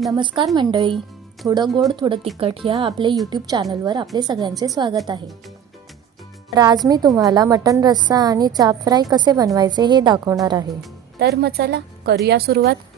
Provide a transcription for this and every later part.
नमस्कार मंडळी, थोडं गोड थोडं तिखट ह्या आपले यूट्यूब चॅनलवर आपले सगळ्यांचे स्वागत आहे। तर आज मी तुम्हाला मटन रस्सा आणि चाप फ्राय कसे बनवायचे हे दाखवणार आहे। तर मग चला करूया सुरुवात।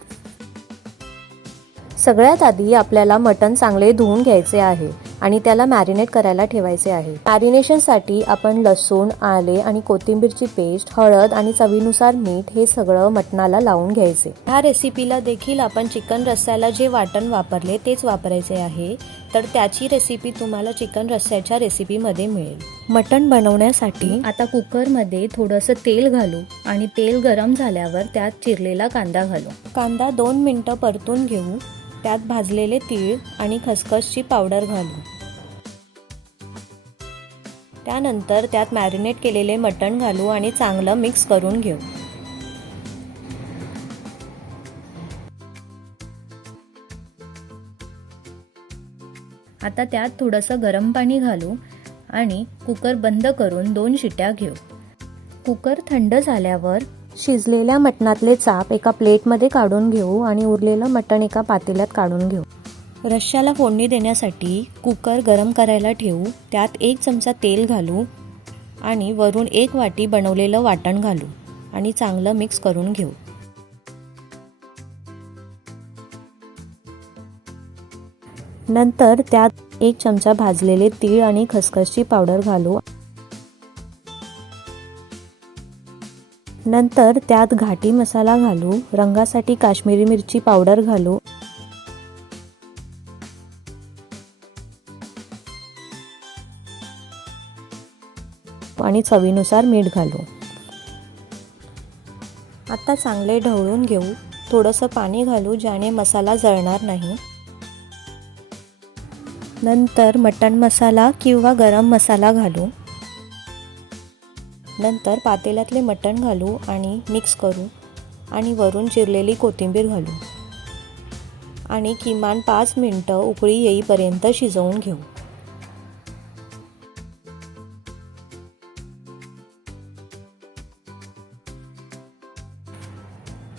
सगळ्यात आधी आपल्याला मटन चांगले धुवून घ्यायचे आहे आणि त्याला मॅरिनेट करायला ठेवायचे आहे। मॅरिनेशनसाठी आपण लसूण, आले आणि कोथिंबीरची पेस्ट, हळद आणि चवीनुसार मीठ हे सगळं मटणाला लावून घ्यायचे। ह्या रेसिपीला देखील आपण चिकन रस्स्याला जे वाटण वापरले तेच वापरायचे आहे, तर त्याची रेसिपी तुम्हाला चिकन रस्स्याच्या रेसिपीमध्ये मिळेल। मटण बनवण्यासाठी आता कुकरमध्ये थोडंसं तेल घालू आणि तेल गरम झाल्यावर त्यात चिरलेला कांदा घालू। कांदा 2 मिनिटं परतून घेऊ। त्यात भाजलेले तीळ आणि खसखसची पावडर घालू। त्यानंतर त्यात मॅरिनेट केलेले मटण घालू आणि चांगलं मिक्स करून घेऊ। आता त्यात थोडंसं गरम पाणी घालू आणि कुकर बंद करून 2 शिट्या घेऊ। कुकर थंड झाल्यावर शिजलेल्या मटणातले चाप एका प्लेटमध्ये काढून घेऊ आणि उरलेलं मटण एका पातेल्यात काढून घेऊ। रश्श्याला फोडणी देण्यासाठी कुकर गरम करायला ठेवू। त्यात 1 चमचा तेल घालू आणि वरून 1 वाटी बनवलेलं वाटण घालू आणि चांगलं मिक्स करून घेऊ। नंतर त्यात 1 चमचा भाजलेले तीळ आणि खसखसची पावडर घालू। नंतर त्यात घाटी मसाला घालू, रंगासाठी काश्मीरी मिरची पावडर घालू आणि चवीनुसार मीठ घालू। आता चांगले ढवळून घेऊ। थोडंसं पाणी घालू ज्याने मसाला जळणार नाही। नंतर मटण मसाला किंवा गरम मसाला घालू। नंतर पातेल्यातले मटण घालू आणि मिक्स करू आणि वरून चिरलेली कोथिंबीर घालू आणि किमान 5 मिनिटं उकळी येईपर्यंत शिजवून घेऊ।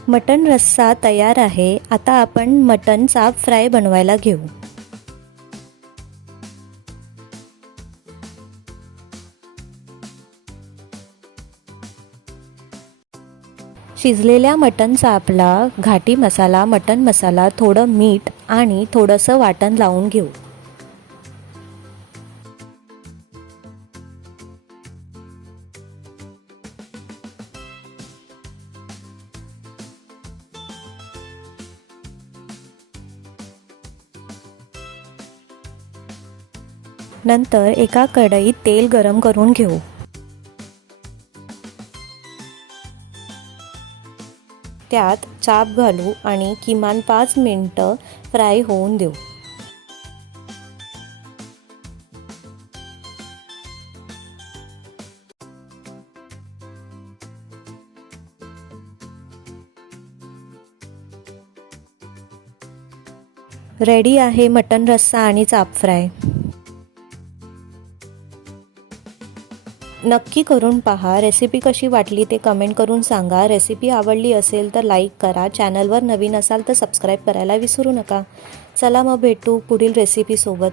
मटण रस्सा तयार आहे। आता आपण मटण चाप फ्राय बनवायला घेऊ। शिजलेल्या मटण चापला घाटी मसाला, मटण मसाला, थोडं मीठ आणि थोडंसं वाटण लावून घेऊ। नंतर एका कढईत तेल गरम करून घेऊ। त्यात चाप घालू आणि किमान 5 मिनिटं फ्राय होऊन देऊ। रेडी आहे मटण रस्सा आणि चाप फ्राय। नक्की करून पहा। रेसिपी कशी वाटली ते कमेंट करून सांगा। रेसिपी आवडली असेल तर लाईक करा। चॅनलवर नवीन असाल तर सबस्क्राईब करायला विसरू नका। चला मग भेटू पुढील रेसिपी सोबत।